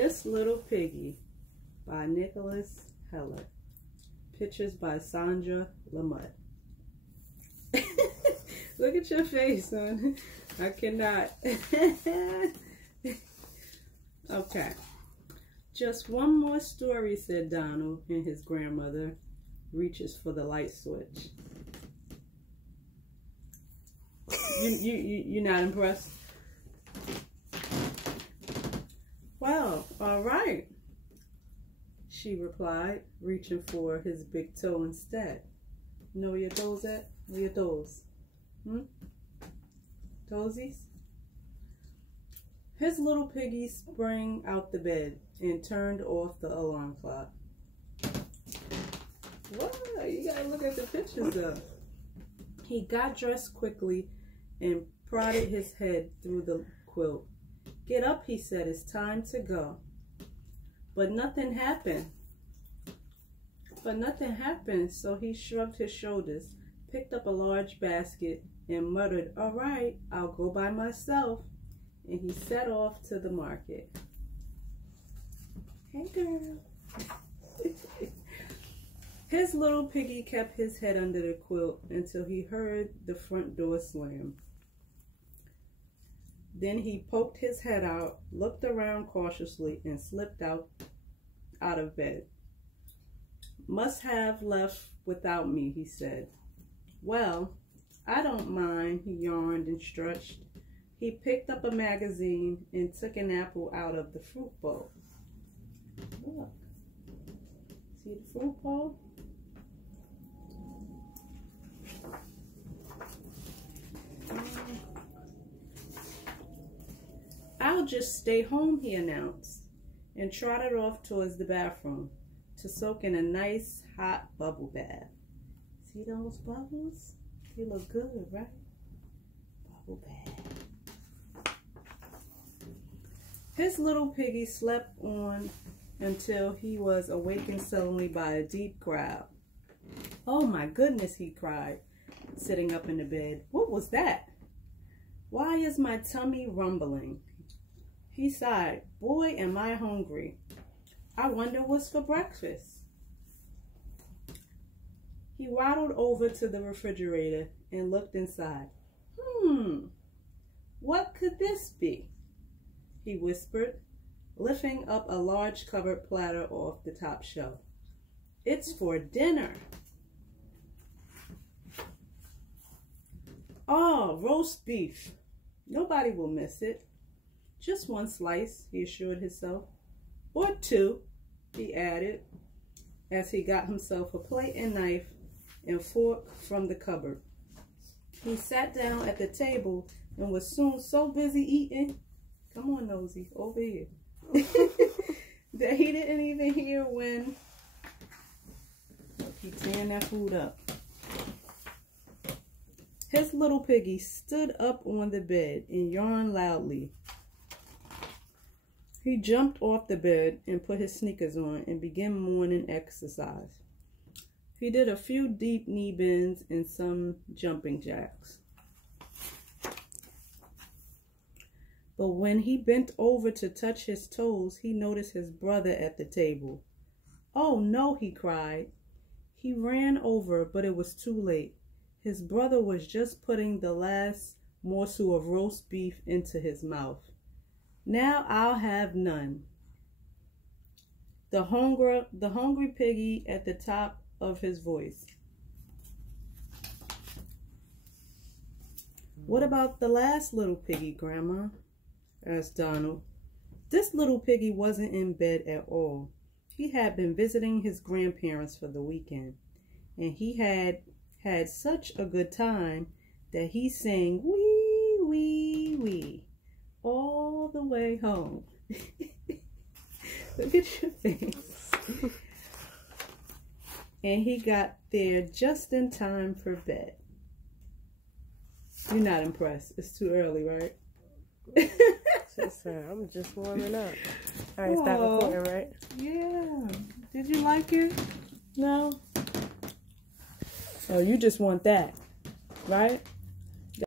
This Little Piggy by Nicholas Heller. Pictures by Sandra Lamotte. Look at your face, son. I cannot. Okay. Just one more story, said Donald, and his grandmother reaches for the light switch. You're not impressed? Well, all right, she replied, reaching for his big toe instead. You know where your toes at? Where your toes? Toesies? His little piggy sprang out the bed and turned off the alarm clock. What? You gotta look at the pictures though. He got dressed quickly and prodded his head through the quilt. Get up, he said, it's time to go. But nothing happened. So he shrugged his shoulders, picked up a large basket, and muttered, all right, I'll go by myself. And he set off to the market. Hey, girl. His little piggy kept his head under the quilt until he heard the front door slam. Then he poked his head out, looked around cautiously, and slipped out of bed. Must have left without me, he said. Well, I don't mind, he yawned and stretched. He picked up a magazine and took an apple out of the fruit bowl. Look. See the fruit bowl? I'll just stay home, he announced, and trotted off towards the bathroom to soak in a nice hot bubble bath. See those bubbles? They look good, right? Bubble bath. His little piggy slept on until he was awakened suddenly by a deep growl. Oh my goodness, he cried, sitting up in the bed. What was that? Why is my tummy rumbling? He sighed. Boy, am I hungry. I wonder what's for breakfast. He waddled over to the refrigerator and looked inside. What could this be? He whispered, lifting up a large covered platter off the top shelf. It's for dinner. Oh, roast beef. Nobody will miss it. Just one slice, he assured himself. Or two, he added, as he got himself a plate and knife and fork from the cupboard. He sat down at the table and was soon so busy eating, come on, Nosy, over here, that he didn't even hear when he tearing that food up. His little piggy stood up on the bed and yawned loudly. He jumped off the bed and put his sneakers on and began morning exercise. He did a few deep knee bends and some jumping jacks. But when he bent over to touch his toes, he noticed his brother at the table. Oh no, he cried. He ran over, but it was too late. His brother was just putting the last morsel of roast beef into his mouth. Now I'll have none. The hungry piggy at the top of his voice. What about the last little piggy, Grandma? Asked Donald. This little piggy wasn't in bed at all. He had been visiting his grandparents for the weekend, and he had had such a good time that he sang wee, wee, wee all the way home. Look at your face. And he got there just in time for bed. You're not impressed. It's too early, right? I'm just warming up. All right, stop recording, right? Yeah. Did you like it? No? Oh, you just want that, right?